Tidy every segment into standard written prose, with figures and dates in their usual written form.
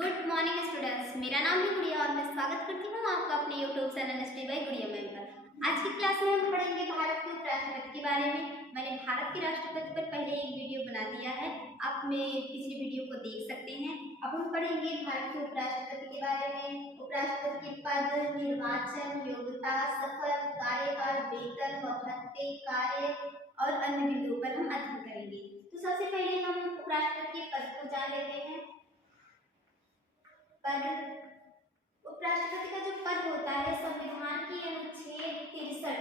Good morning students, मेरा नाम है गुड़िया और मैं स्वागत करती हूँ आपका अपने यूट्यूब चैनल स्टडी बाय गुड़िया मैम पर। आज की क्लास में हम पढ़ेंगे भारत के उपराष्ट्रपति के बारे में। मैंने भारत के राष्ट्रपति पर पहले एक वीडियो बना दिया है, आप मेरे पिछली वीडियो को देख सकते हैं। अब हम पढ़ेंगे भारत के उपराष्ट्रपति के बारे में। उपराष्ट्रपति के पद, निर्वाचन, योग्यता, सफल, कार्यकाल, वेतन व भत्ते, कार्य और अन्य बिंदुओं पर हम अध्ययन करेंगे। तो सबसे पहले हम उपराष्ट्रपति के पद को जान लेते हैं। पद, उपराष्ट्रपति का जो पद होता है संविधान के अनुच्छेद 63,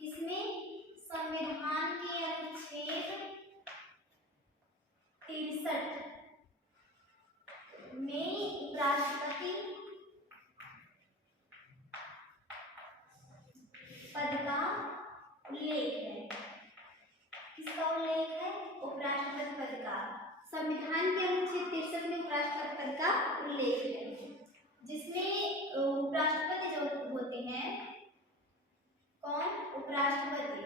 इसमें संविधान के अनुच्छेद 63 में उपराष्ट्रपति पद का उल्लेख है। किसका उल्लेख है? उपराष्ट्रपति पद का। संविधान के अनुच्छेद 63 में उपराष्ट्रपति पद का उल्लेख है, जिसमें उपराष्ट्रपति जो होते हैं, कौन? उपराष्ट्रपति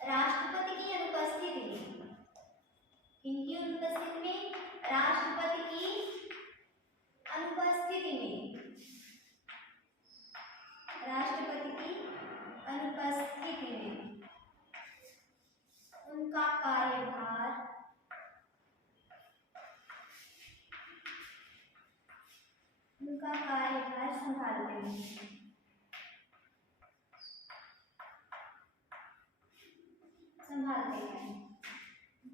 राष्ट्रपति की अनुपस्थिति में, किनकी अनुपस्थिति में? राष्ट्रपति की अनुपस्थिति में, राष्ट्रपति की अनुपस्थिति में उनका कार्यभार संभालते हैं।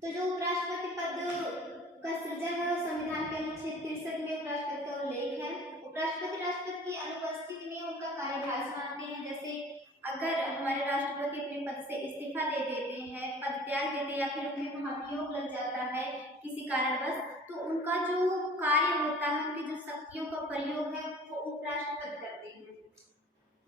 तो जो उपराष्ट्रपति पद का सृजन है वो संविधान के अनुच्छेद 63 में उपराष्ट्रपति का उल्लेख है। उपराष्ट्रपति राष्ट्रपति की अनुपस्थिति में उनका कार्यभार संभालते हैं। जैसे अगर हमारे राष्ट्रपति अपने पद से इस्तीफा दे देते हैं, पद त्याग देते हैं या फिर उनमें महाभियोग लग जाता है किसी कारणवश, तो उनका जो कार्य होता है, उनकी जो शक्तियों का प्रयोग है वो उपराष्ट्रपति करते हैं।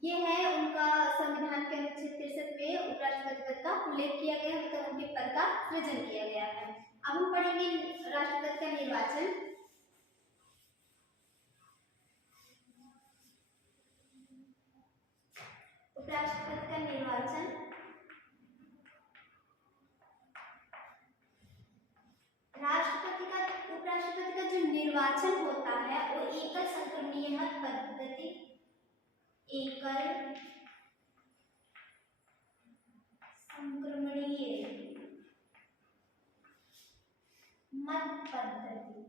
ये है उनका संविधान के अनुच्छेद 63 में उपराष्ट्रपति पद का उल्लेख किया गया है, मतलब उनके पद का सृजन किया गया है। अब हम पढ़ेंगे राष्ट्रपति का निर्वाचन। उपराष्ट्रपति का निर्वाचन, उपराष्ट्रपति का जो निर्वाचन होता है वो एकल संक्रमणीय मत पद्धति, एकल संक्रमणीय मत पद्धतियों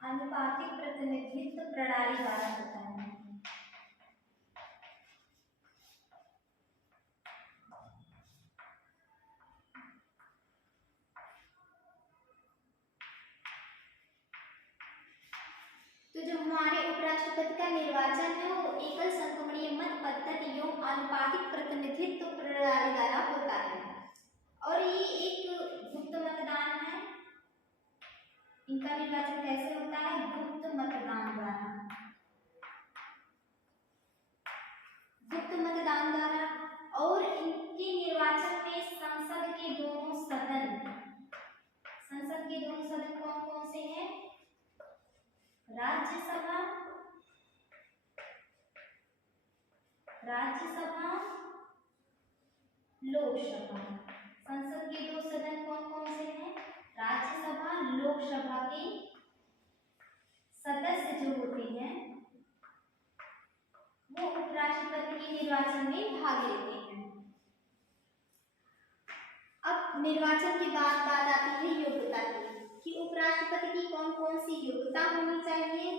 आनुपातिक प्रतिनिधित्व प्रणाली द्वारा होता है। तो जो हमारे उपराष्ट्रपति का निर्वाचन है वो एकल संक्रमणीय मत पद्धतियों आनुपातिक प्रतिनिधित्व प्रणाली द्वारा होता है और ये एक गुप्त मतदान है। इनका निर्वाचन कैसे होता है? गुप्त मतदान द्वारा, गुप्त मतदान द्वारा। और इनके निर्वाचन में संसद के दोनों सदन कौन कौन से हैं? राज्यसभा, लोकसभा। संसद के दो सदन कौन कौन से हैं? राज्यसभा, लोकसभा के सदस्य जो होते हैं वो उपराष्ट्रपति के निर्वाचन में भाग लेते हैं। अब निर्वाचन के बाद बात आती है योग्यता की, कि उपराष्ट्रपति की कौन कौन सी योग्यता होनी चाहिए।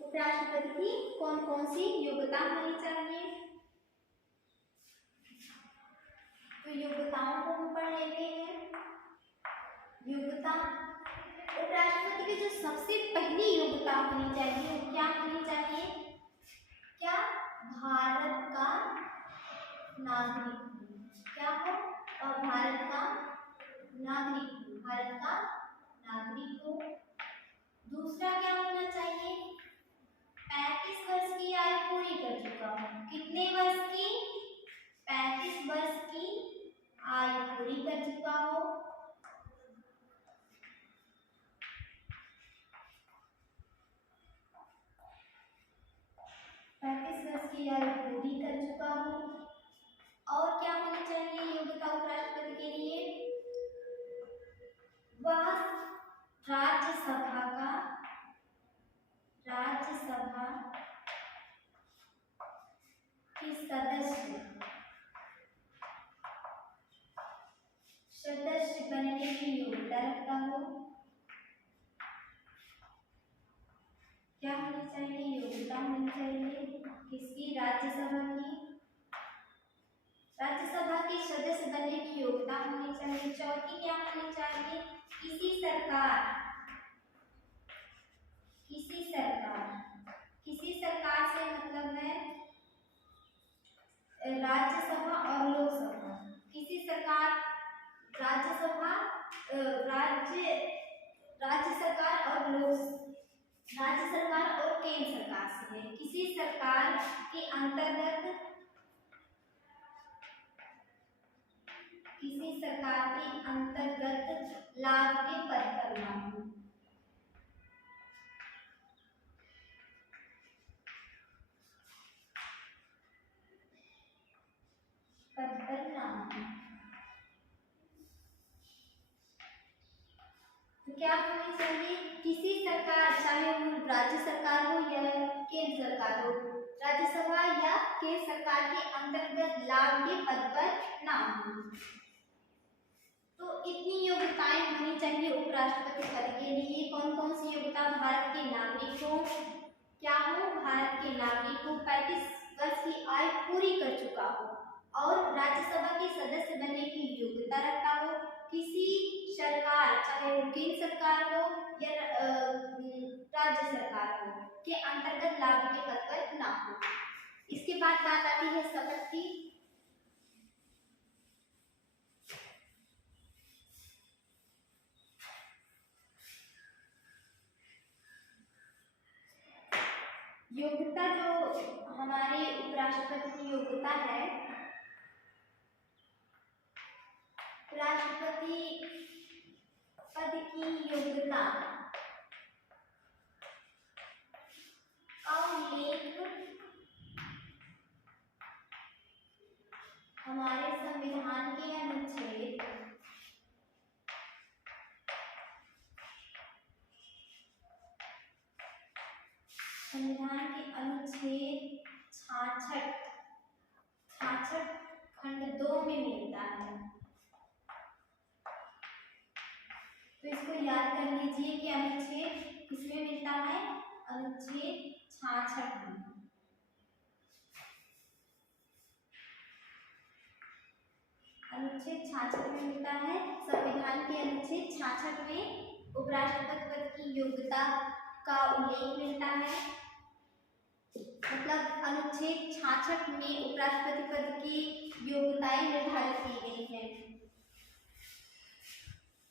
उपराष्ट्रपति की कौन कौन सी योग्यता होनी चाहिए? तो योग्यताओं को हम पढ़ लेते हैं। योग्यता, उपराष्ट्रपति की जो सबसे पहली योग्यता होनी चाहिए वो क्या होनी चाहिए? क्या? भारत का नागरिक। क्या हो? भारत का नागरिक हो। दूसरा क्या होना चाहिए, 35 वर्ष की आयु पूरी कर चुका हो। कितने वर्ष की, 35 वर्ष की आयु पूरी कर चुका हो। 35 वर्ष की आयु पूरी कर चुका हो। और क्या होना चाहिए योग्यता उपराष्ट्रपति के लिए, वह राज्यसभा की सदस्य बनने की योग्यता रखता हो। क्या होनी चाहिए, योग्यता होनी चाहिए किसकी, राज्यसभा की सदस्य बनने की योग्यता होनी चाहिए। चौथी क्या होनी चाहिए, किसी सरकार से मतलब है राज्यसभा और लोकसभा। किसी सरकार, राज्यसभा, राज्य सरकार और राज्य सरकार और केंद्र सरकार से है। किसी सरकार के अंतर्गत लाभ के पद पर ना हो। तो क्या होनी चाहिए, किसी सरकार, चाहे वो राज्य सरकार हो या केंद्र सरकार हो, राज्यसभा या केंद्र सरकार के अंतर्गत लाभ के पद पर ना हो। तो इतनी योग्यताएं होनी चाहिए उपराष्ट्रपति पद के लिए। कौन कौन सी योग्यता, भारत के नागरिक हो, क्या हो, भारत के नागरिक हो, 35 वर्ष की आयु पूरी कर चुका हो और राज्यसभा के सदस्य बनने की योग्यता रखता हो, किसी सरकार, चाहे वो केंद्र सरकार हो या राज्य सरकार हो, के अंतर्गत लाभ के पद पर ना हो। इसके बाद बात आती है शपथ की। योग्यता, जो हमारे उपराष्ट्रपति की योग्यता है, राष्ट्रपति पद की योग्यता का उल्लेख हमारे संविधान के अनुच्छेद 66 खंड 2 में मिलता है। तो इसको याद कर लीजिए कि अनुच्छेद किसमें मिलता है, अनुच्छेद 66 में। अनुच्छेद 66 में मिलता है। संविधान के अनुच्छेद 66 में उपराष्ट्रपति पद की योग्यता का उल्लेख मिलता है। मतलब अनुच्छेद 66 में उपराष्ट्रपति पद की योग्यताएं निर्धारित की गई हैं।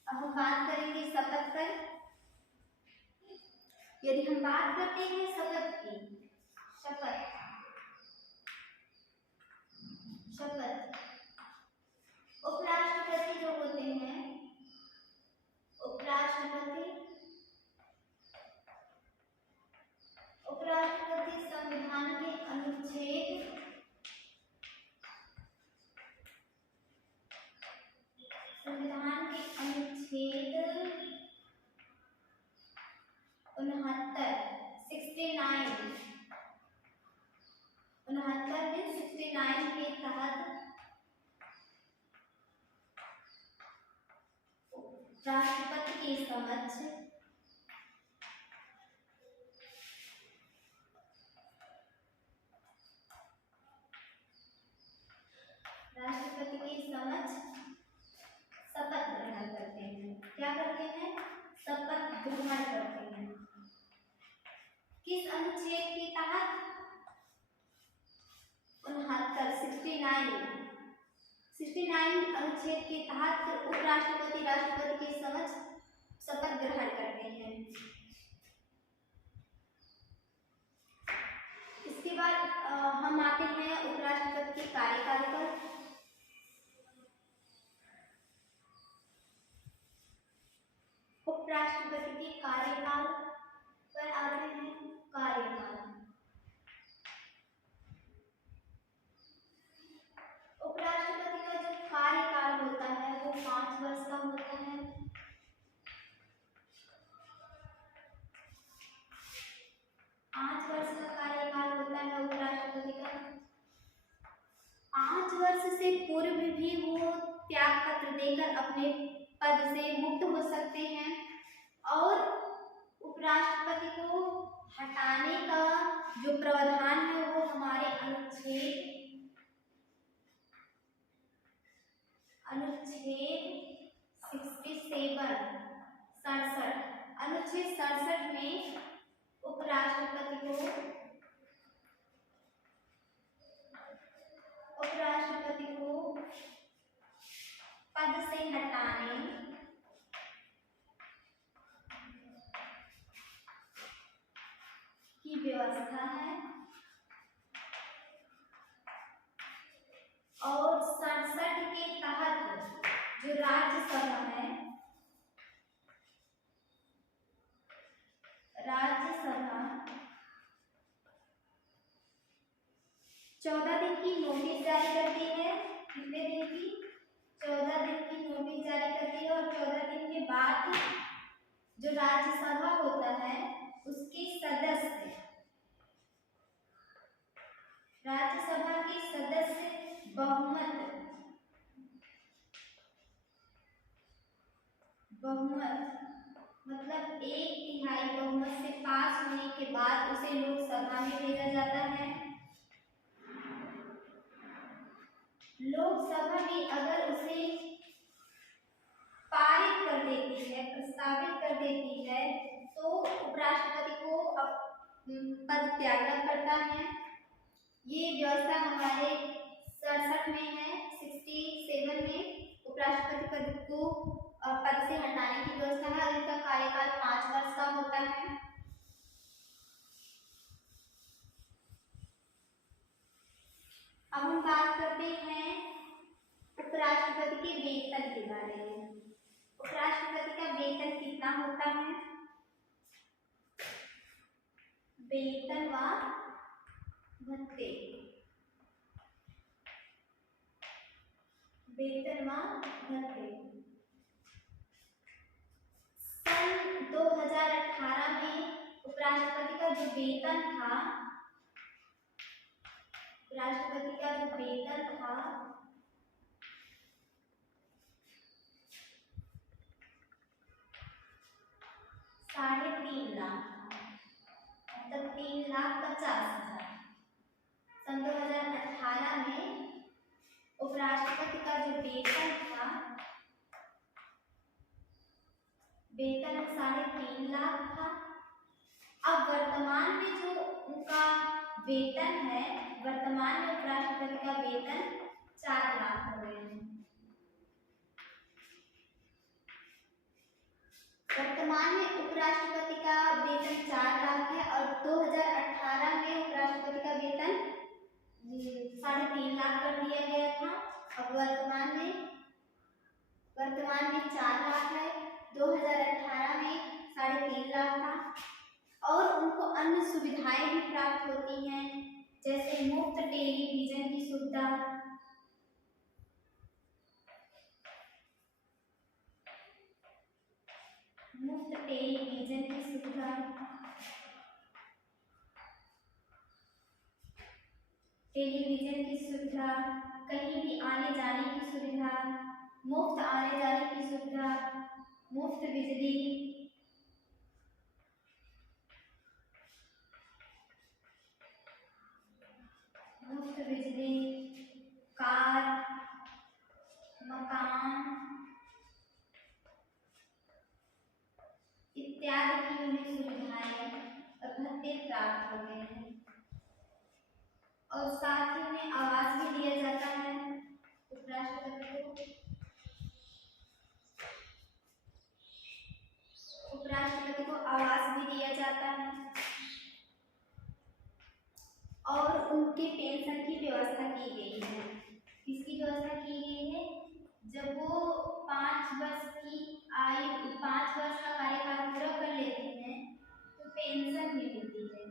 अब हम बात करेंगे शपथ पर। यदि हम बात करते हैं शपथ की, शपथ उपराष्ट्रपति जो होते हैं, उपराष्ट्रपति संविधान के अनुच्छेद 69 के तहत राष्ट्रपति के समक्ष शपथ ग्रहण करते हैं। क्या करते हैं, शपथ ग्रहण करते हैं। किस अनुच्छेद के तहत, 69 अनुच्छेद के तहत उपराष्ट्रपति राष्ट्रपति के समक्ष शपथ ग्रहण करते हैं। लेकर अपने पद से मुक्त हो सकते हैं। और उपराष्ट्रपति को हटाने का जो प्रावधान है वो हमारे अनुच्छेद 67 में उपराष्ट्रपति को पद से हटाने की व्यवस्था है। और 67 के तहत जो राज्यसभा है, राज्यसभा 14 दिन की नोटिस जारी करती है। कितने दिन की? 14 दिन की नोटिस जारी करती है। और 14 दिन के बाद जो राज्यसभा होता है उसके सदस्य, राज्यसभा के सदस्य बहुमत मतलब 1/3 बहुमत से पास होने के बाद उसे लोकसभा में भेजा जाता है। लोकसभा भी अगर उसे पारित कर देती है, प्रस्तावित कर देती है, तो उपराष्ट्रपति को पद त्यागना पड़ता है। ये व्यवस्था हमारे 67 में है। 67 में उपराष्ट्रपति पद को पद से हटाने की व्यवस्था है। इनका कार्यकाल 5 वर्ष का होता है। अब हम बात करते हैं उपराष्ट्रपति के वेतन के बारे में। उपराष्ट्रपति का वेतन कितना होता है? वेतन व भत्ते, वेतन व भत्ते सन 2018 में उपराष्ट्रपति का जो वेतन था, उपराष्ट्रपति का जो वेतन था 3.5 लाख, मतलब 3,50,000। सन 2018 में उपराष्ट्रपति का जो वेतन था, वेतन 3.5 लाख था। अब वर्तमान में जो उनका वेतन है, वर्तमान में उपराष्ट्रपति का वेतन 4 लाख हो गए हैं। वर्तमान में उपराष्ट्रपति का वेतन 4 लाख है और 2018 में उपराष्ट्रपति का वेतन 3.5 लाख कर दिया गया था। अब वर्तमान में 4 लाख है, 2018 में 3.5 लाख था। और उनको अन्य सुविधाएं भी प्राप्त होती हैं, जैसे मुफ्त टेलीविजन की सुविधा, मुफ्त टेलीविजन की सुविधा, टेलीविजन की सुविधा, कहीं भी आने जाने की सुविधा, मुफ्त आने जाने की सुविधा, मुफ्त बिजली, कार, मकान इत्यादि की उन्हें सुविधाएं और भत्ते प्राप्त होते हैं। और साथ ही उन्हें आवास भी दिया जाता है। उपराष्ट्रपति को आवास भी दिया जाता है। और उनके पेंशन की व्यवस्था की गई है। किसकी व्यवस्था की गई है? जब वो 5 वर्ष का कार्यकाल पूरा कर लेते हैं तो पेंशन भी मिलती है,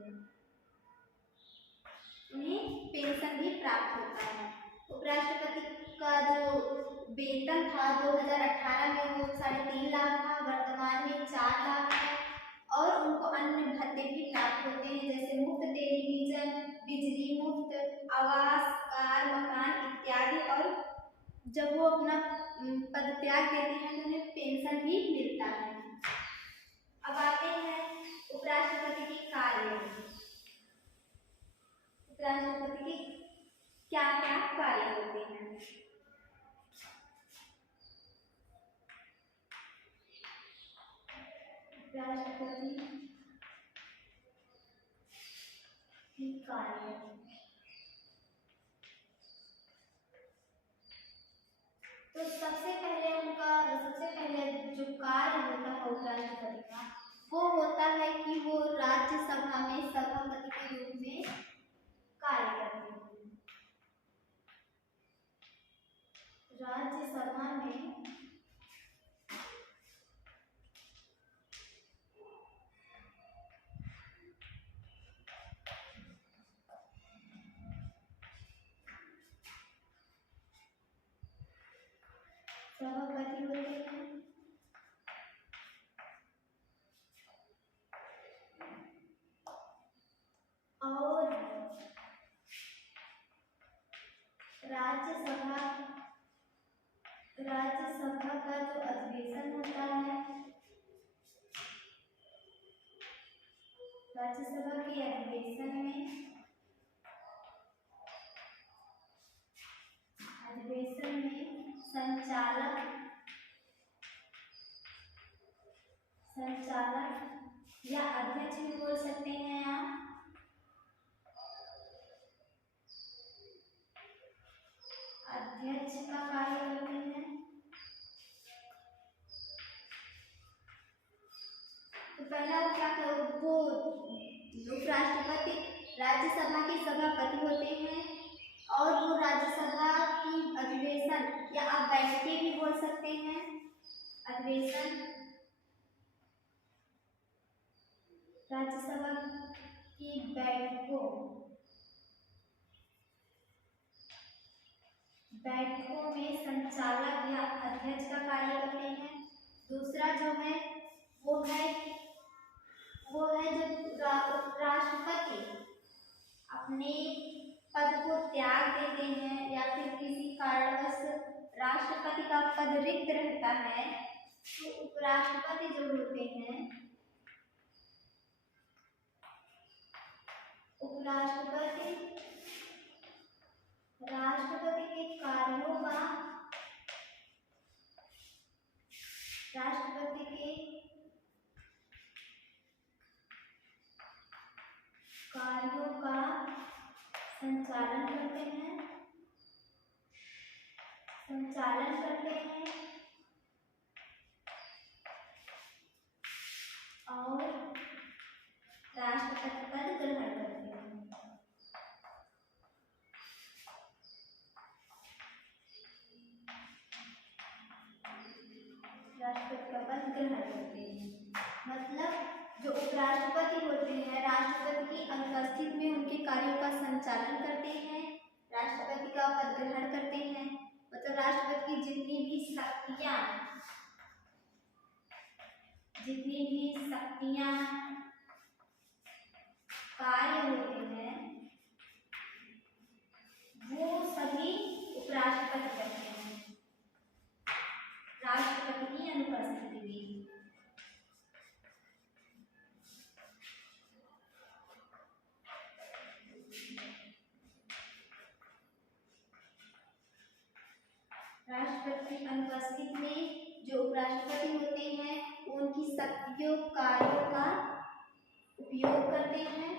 उन्हें पेंशन भी प्राप्त होता है। उपराष्ट्रपति का जो वेतन था 2018 में वो 3.5 लाख था, वर्तमान में 4 लाख है। और उनको अन्य भत्ते भी प्राप्त होते हैं, जैसे मुफ्त टेलीविजन, बिजली मुफ्त, आवास, कार, मकान इत्यादि। और जब वो अपना पद त्याग देते हैं तो उन्हें पेंशन भी मिलता है। अब आते हैं उपराष्ट्रपति के कार्य। उपराष्ट्रपति के क्या क्या कार्य होते हैं? उपराष्ट्रपति के कार्य, तो सबसे पहले जो कार्य होता है उपराष्ट्रपति का, वो होता है कि वो राज्यसभा में सभापति के रूप में कार्य करते हैं। राज्यसभा में सभापति होते हैं और राज्यसभा का जो अधिवेशन होता है, राज्यसभा के अधिवेशन में संचालक या अध्यक्ष भी बोल सकते हैं आप, अध्यक्ष का कार्य करते हैं। तो पहला क्या करो, वो उपराष्ट्रपति राज्यसभा के सभापति होते हैं और वो राज्यसभा की अधिवेशन या आप बैठकें भी बोल सकते हैं, अधिवेशन राज्यसभा की बैठकों में संचालक या अध्यक्ष का कार्य करते हैं। दूसरा जो है वो है जो राष्ट्रपति अपने पद को त्याग देते हैं या फिर किसी कारणवश राष्ट्रपति का पद रिक्त रहता है, तो उपराष्ट्रपति जो होते हैं, राष्ट्रपति के कार्यों का संचालन करते हैं और राष्ट्रपति पद ग्रहण करते हैं। राष्ट्रपति का पद ग्रहण करते हैं मतलब जो उपराष्ट्रपति होते हैं, राष्ट्रपति की अनुपस्थिति में उनके कार्यों का संचालन करते हैं, राष्ट्रपति का पद ग्रहण करते हैं। मतलब राष्ट्रपति की जितनी भी शक्तियां कार्य होते हैं वो सभी उपराष्ट्रपति करते हैं, राष्ट्रपति की अनुपस्थिति में। राष्ट्रपति की अनुपस्थिति में जो उपराष्ट्रपति होते हैं उनकी शक्तियों कार्यों का उपयोग करते हैं।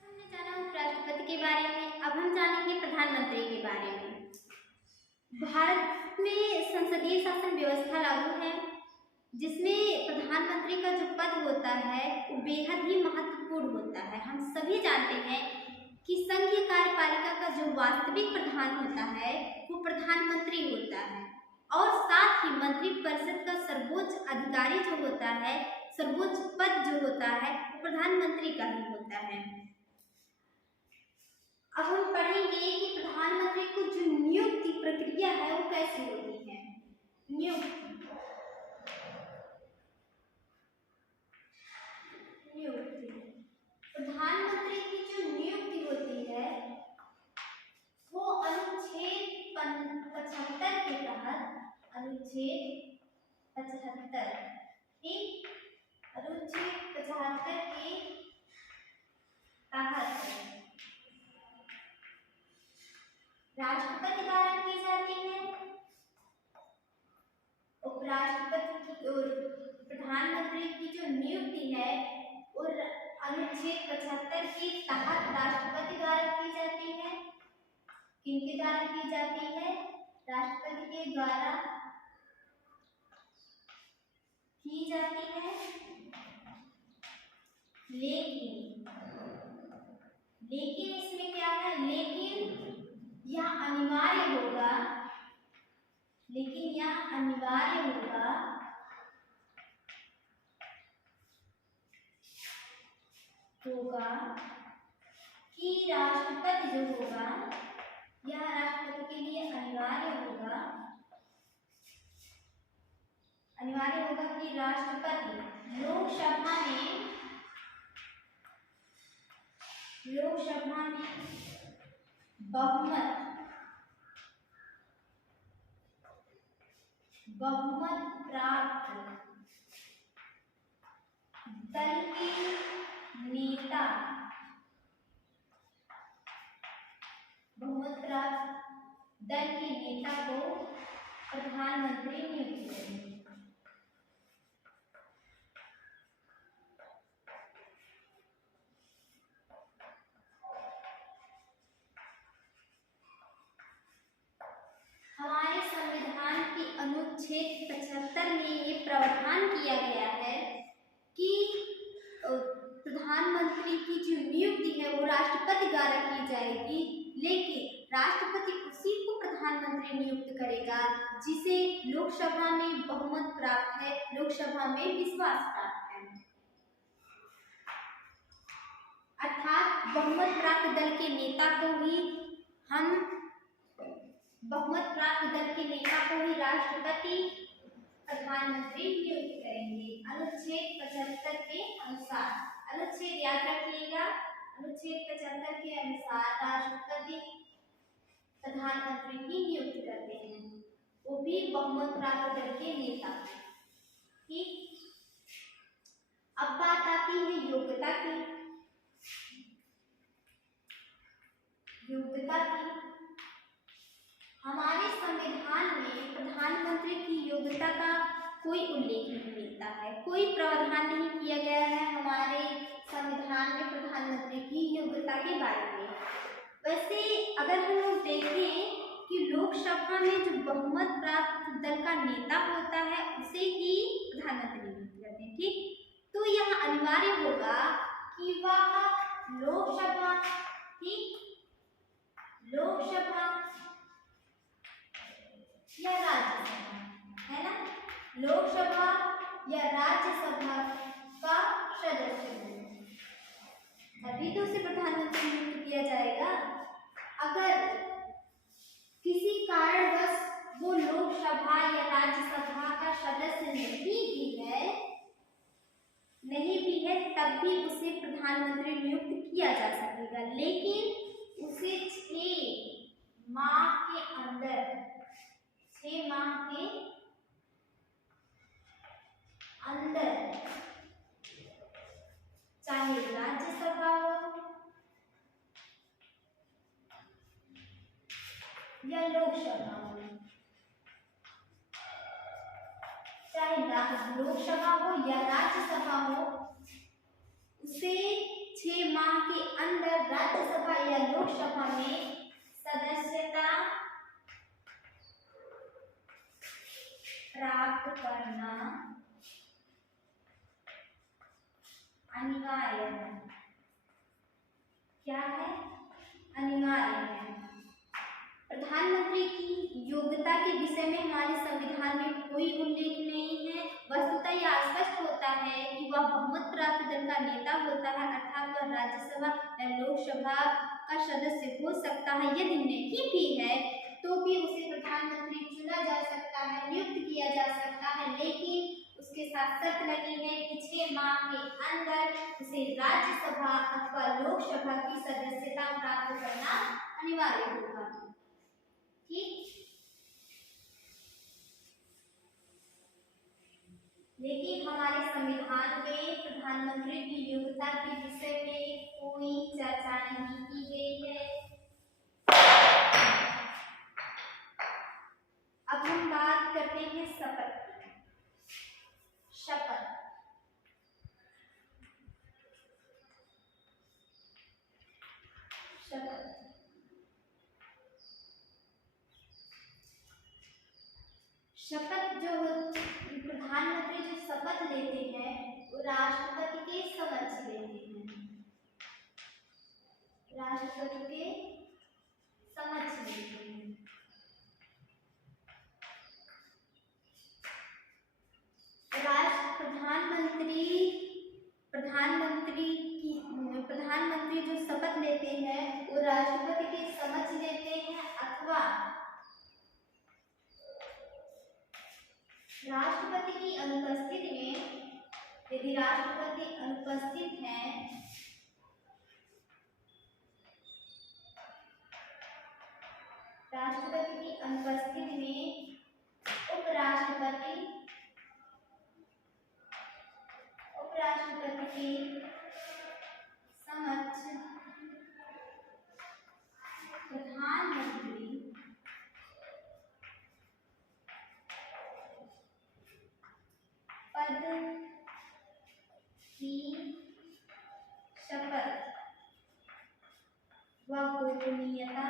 हमने जाना उपराष्ट्रपति के बारे में, अब हम जानेंगे प्रधानमंत्री के बारे में। भारत में संसदीय शासन व्यवस्था लागू है जिसमें प्रधानमंत्री का जो पद होता है वो बेहद ही महत्वपूर्ण होता है। हम सभी जानते हैं कि संघीय कार्यपालिका का जो वास्तविक प्रधान होता है वो प्रधानमंत्री होता है और साथ ही मंत्रिपरिषद का सर्वोच्च अधिकारी जो होता है, सर्वोच्च पद जो होता है वो प्रधानमंत्री का ही होता है। अब हम पढ़ेंगे कि प्रधानमंत्री को जो नियुक्ति प्रक्रिया है वो कैसे होती है। नियुक्ति प्रधानमंत्री की जो नियुक्ति होती अनुच्छेद 75, ठीक। अनुच्छेद 75 के तहत राष्ट्रपति द्वारा की जाती है, उपराष्ट्रपति की और प्रधानमंत्री की जो नियुक्ति है और अनुच्छेद 75 के तहत राष्ट्रपति द्वारा की जाती है। किनके द्वारा की जाती है? राष्ट्रपति के द्वारा की जाती है। लेकिन इसमें क्या है? लेकिन यह अनिवार्य होगा, कि राष्ट्रपति जो होगा, यह राष्ट्रपति के लिए अनिवार्य होगा कि राष्ट्रपति लोकसभा में बहुमत प्राप्त दल के नेता को प्रधानमंत्री नियुक्त करेंगे। हमारे संविधान के अनुच्छेद 75 में ये प्रावधान किया गया है कि प्रधानमंत्री की जो नियुक्ति है वो राष्ट्रपति द्वारा की जाएगी, लेकिन राष्ट्रपति उसी को प्रधानमंत्री नियुक्त करेगा जिसे लोकसभा में बहुमत प्राप्त है, लोकसभा में विश्वास प्राप्त है। अर्थात बहुमत प्राप्त दल के नेता को ही राष्ट्रपति प्रधानमंत्री नियुक्त करेंगे अनुच्छेद 75 के अनुसार। अनुच्छेद याद रखिएगा, अनुच्छेद 75 के अनुसार राष्ट्रपति प्रधानमंत्री की नियुक्ति करते हैं, वो भी बहुमत प्राप्त दल के नेता। ठीक, अब बात आती है योग्यता की। हमारे संविधान में प्रधानमंत्री की योग्यता का कोई उल्लेख नहीं मिलता है, कोई प्रावधान नहीं किया गया है हमारे संविधान में प्रधानमंत्री की योग्यता के बारे में। वैसे अगर हम लोग देखें कि लोकसभा में जो बहुमत प्राप्त दल का नेता होता है उसे ही प्रधानमंत्री नियुक्त करते हैं। ठीक, तो यह अनिवार्य होगा कि वह लोकसभा या राज्यसभा, है ना, लोकसभा या राज्यसभा का सदस्य हो, तभी तो उसे प्रधानमंत्री नियुक्त किया जाएगा। अगर किसी कारणवश वो लोकसभा या राज्यसभा का सदस्य नहीं भी है तब भी उसे प्रधानमंत्री नियुक्त किया जा सकेगा, लेकिन उसे 6 माह के अंदर चाहे राज्यसभा हो या लोकसभा हो, उसे 6 माह के अंदर राज्यसभा या लोकसभा में सदस्यता प्राप्त करना अनिवार्य है। क्या है? अनिवार्य है। प्रधानमंत्री की योग्यता के विषय में हमारे संविधान में कोई उल्लेख नहीं है। वस्तुतः यह स्पष्ट होता है कि वह बहुमत प्राप्त दल का नेता होता है, अर्थात वह राज्यसभा या लोकसभा का सदस्य हो सकता है। यदि नहीं भी है तो भी उसे प्रधानमंत्री चुना जा सकता है, नियुक्त किया जा सकता है, लेकिन उसके साथ शर्त लगी है कि 6 माह के अंदर उसे राज्यसभा अथवा लोकसभा की सदस्यता प्राप्त करना अनिवार्य होगा। ठीक, प्रधानमंत्री की नियोक्ता के विषय में कोई चर्चा नहीं की गई है। अब हम बात करते हैं शपथ की। शपथ शपथ शपथ जो प्रधानमंत्री जो शपथ लेते हैं वो राष्ट्रपति के समक्ष लेते हैं। राष्ट्रपति के समक्ष लेते हैं। प्रधानमंत्री जो शपथ लेते हैं वो राष्ट्रपति के समक्ष लेते हैं अथवा राष्ट्रपति की अनुपस्थिति में, यदि राष्ट्रपति अनुपस्थित हैं राष्ट्रपति की अनुपस्थिति में उपराष्ट्रपति के समक्ष प्रधानमंत्री पद की शपथ व गोपनीयता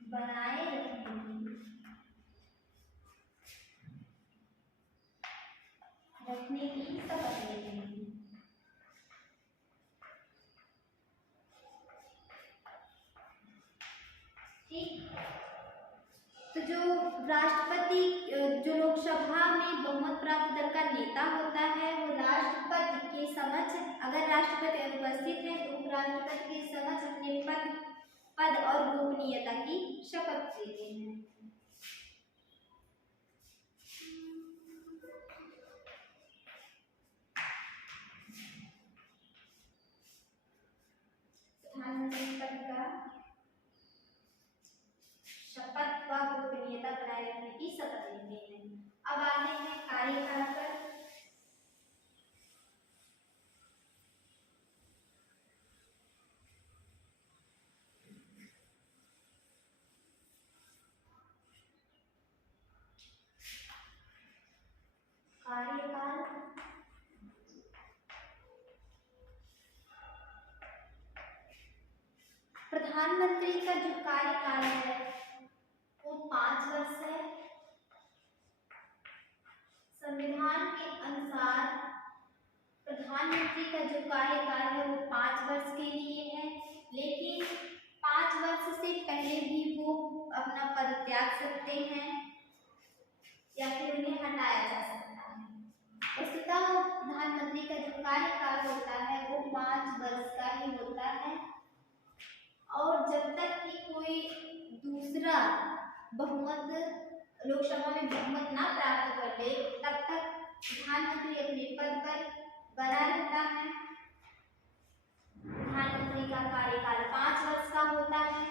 बनाए रखने की शपथ लेते हैं। ठीक, तो जो राष्ट्रपति जो लोकसभा में बहुमत प्राप्त दल का नेता होता है वो राष्ट्रपति के समक्ष, अगर राष्ट्रपति अनुपस्थित है तो उपराष्ट्रपति के समक्ष अपने पद और गोपनीयता की शपथ लेते हैं। प्रधानमंत्री पद का शपथ व गोपनीयता बनाए रखने की शपथ लेते हैं। अब आते हैं कार्यकाल पर। कार्यकाल प्रधानमंत्री का जो कार्यकाल है वो 5 वर्ष है। संविधान के अनुसार प्रधानमंत्री का जो कार्यकाल है वो 5 वर्ष के लिए है, लेकिन 5 वर्ष से पहले भी वो अपना पद त्याग सकते हैं या फिर उन्हें हटाया जा सकता है। वस्तुतः प्रधानमंत्री का जो कार्यकाल होता है वो 5 वर्ष का ही होता है और जब तक कि कोई दूसरा बहुमत लोकसभा में बहुमत ना प्राप्त कर ले तब तक प्रधानमंत्री अपने पद पर बना रहता है। प्रधानमंत्री का कार्यकाल 5 वर्ष का होता है।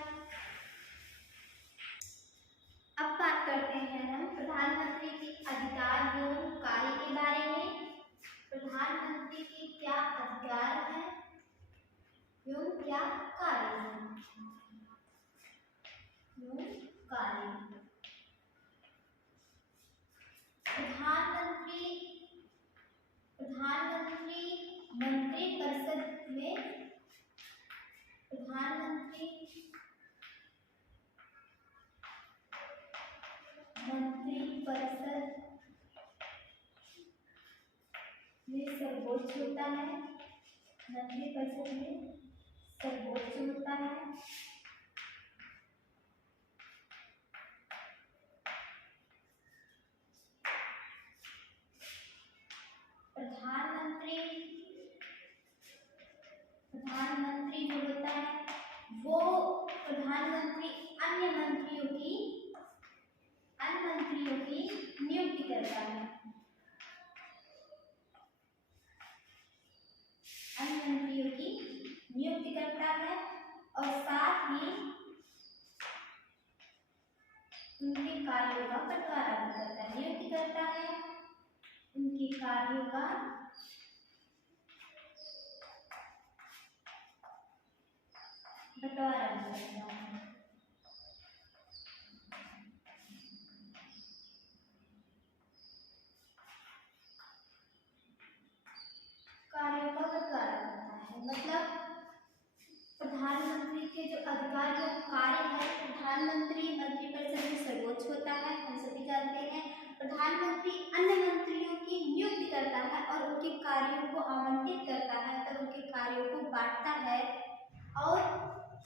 अब बात करते हैं हम प्रधानमंत्री के अधिकार एवं कार्य के बारे में। प्रधानमंत्री के क्या अधिकार हैं एवं क्या कार्य हैं। प्रधानमंत्री मंत्रिपरिषद में सर्वोच्च होता है। मंत्रिपरिषद में सर्वोच्च होता है। प्रधानमंत्री जो होता है वो प्रधानमंत्री अन्य मंत्रियों की नियुक्ति करता है। अन्य मंत्रियों की नियुक्ति करता है और साथ उनके कार्यों का बंटवारा हो सकता है। कार्यों का बंटवारा करता है मतलब प्रधानमंत्री के जो अधिकार जो कार्य है, प्रधानमंत्री मंत्रिपरिषद में सर्वोच्च होता है, हम सभी जानते हैं। प्रधानमंत्री अन्य मंत्रियों की नियुक्ति करता है और उनके कार्यों को आवंटित करता है, तब उनके कार्यों को बांटता है। और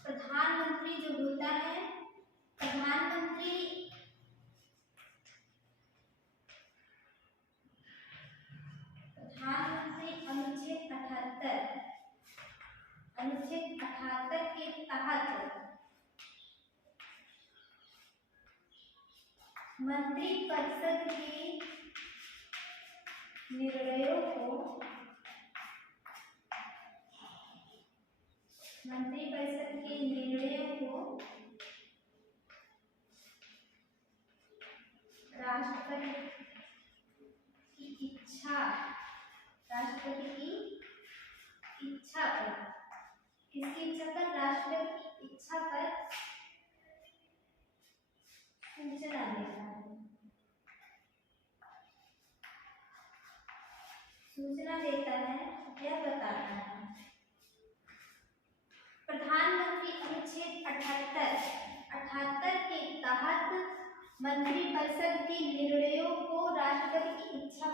प्रधानमंत्री जो होता है, प्रधानमंत्री अनुच्छेद 78 के तहत मंत्रिपरिषद के निर्णयों को राष्ट्रपति की इच्छा पर, किसकी इच्छा पर? राष्ट्रपति की इच्छा पर सूचना देता है, यह बताता है। प्रधानमंत्री अनुच्छेद 78 के तहत मंत्रिपरिषद के निर्णयों को राष्ट्रपति की इच्छा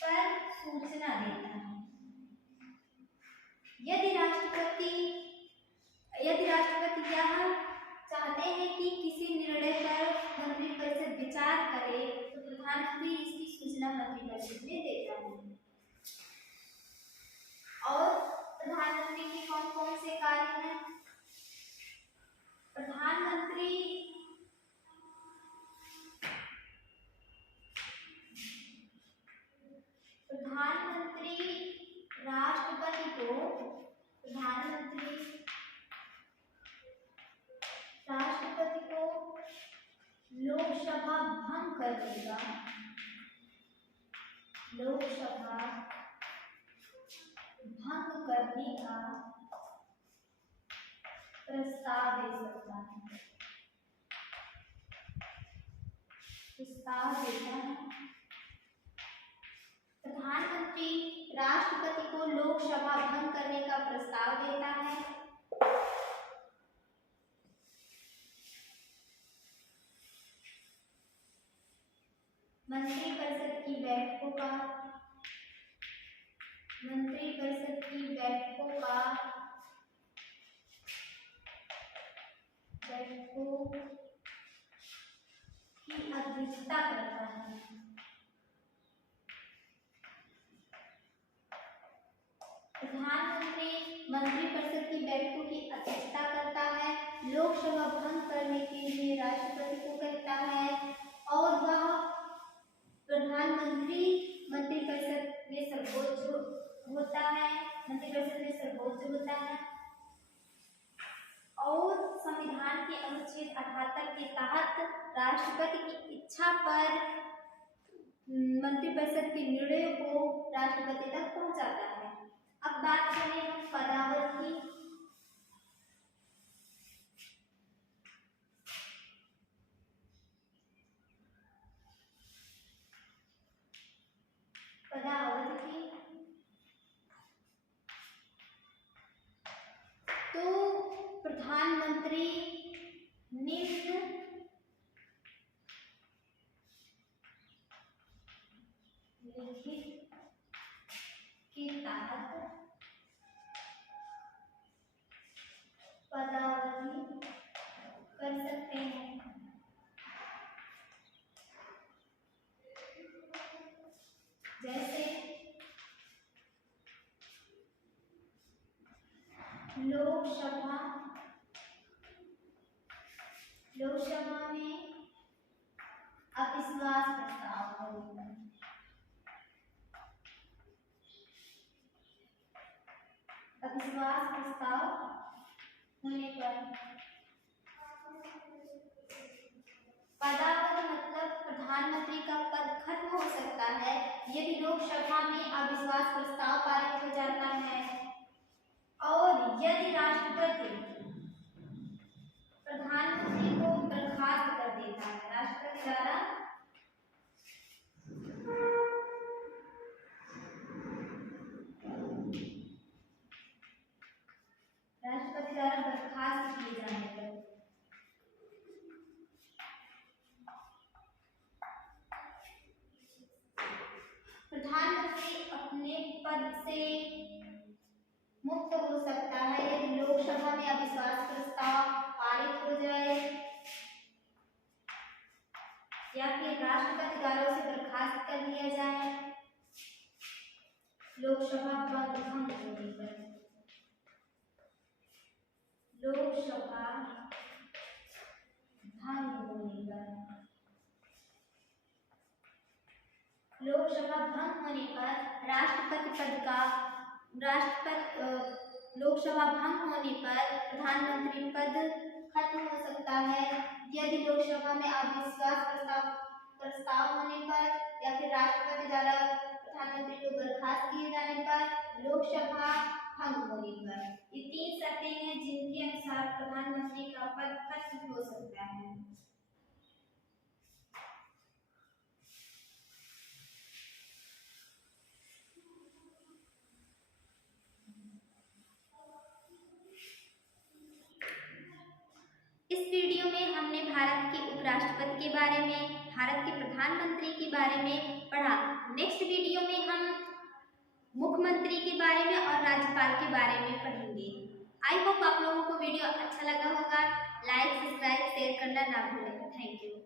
पर सूचना देता है। यदि राष्ट्रपति यह चाहते हैं कि किसी निर्णय पर मंत्रिपरिषद विचार करे तो प्रधानमंत्री इसकी सूचना मंत्रिपरिषद में देता है। और प्रधानमंत्री के कौन कौन से कार्य हैं? प्रधानमंत्री राष्ट्रपति को लोकसभा भंग करने का प्रस्ताव दे सकता है, प्रधानमंत्री राष्ट्रपति को लोकसभा भंग करने का प्रस्ताव देता है। मंत्रिपरिषद की बैठकों की अध्यक्षता करता है। प्रधानमंत्री मंत्रिपरिषद की बैठकों की अध्यक्षता करता है, लोकसभा भंग करने के लिए राष्ट्रपति को कहता है और वह प्रधानमंत्री मंत्रिपरिषद में सर्वोच्च होता है। और संविधान के अनुच्छेद 78 के तहत राष्ट्रपति की इच्छा पर मंत्रिपरिषद के निर्णयों को राष्ट्रपति तक पहुंचाता है। अब बात करें हम पदावधि की। तो प्रधानमंत्री निम्न लिखित के तहत पदावधि कर सकते हैं। जैसे लोकसभा में अविश्वास प्रस्ताव होने पर पदावधि मतलब प्रधानमंत्री का पद खत्म हो सकता है यदि लोकसभा में अविश्वास प्रस्ताव पारित हो जाता है और यदि राष्ट्रपति प्रधानमंत्री को बर्खास्त कर देता है। राष्ट्रपति द्वारा बर्खास्त किए जाने पर प्रधानमंत्री अपने पद से मुक्त हो सकता है यदि लोकसभा में अविश्वास प्रस्ताव पारित हो जाए या फिर राष्ट्रपति द्वारा उसे बर्खास्त कर दिया जाए। लोकसभा भंग होने पर लोकसभा भंग होने पर लोकसभा भंग होने पर राष्ट्रपति पद का लोकसभा भंग होने पर प्रधानमंत्री पद खत्म हो सकता है यदि लोकसभा में अविश्वास प्रस्ताव होने पर या फिर राष्ट्रपति द्वारा प्रधानमंत्री को बर्खास्त किए जाने पर लोकसभा भंग होने पर। ये 3 शर्तें हैं जिनके अनुसार प्रधानमंत्री का पद खत्म हो सकता है। इस वीडियो में हमने भारत के उपराष्ट्रपति के बारे में, भारत के प्रधानमंत्री के बारे में पढ़ा। नेक्स्ट वीडियो में हम मुख्यमंत्री के बारे में और राज्यपाल के बारे में पढ़ेंगे। आई होप आप लोगों को वीडियो अच्छा लगा होगा। लाइक, सब्सक्राइब, शेयर करना ना भूलें। Thank you.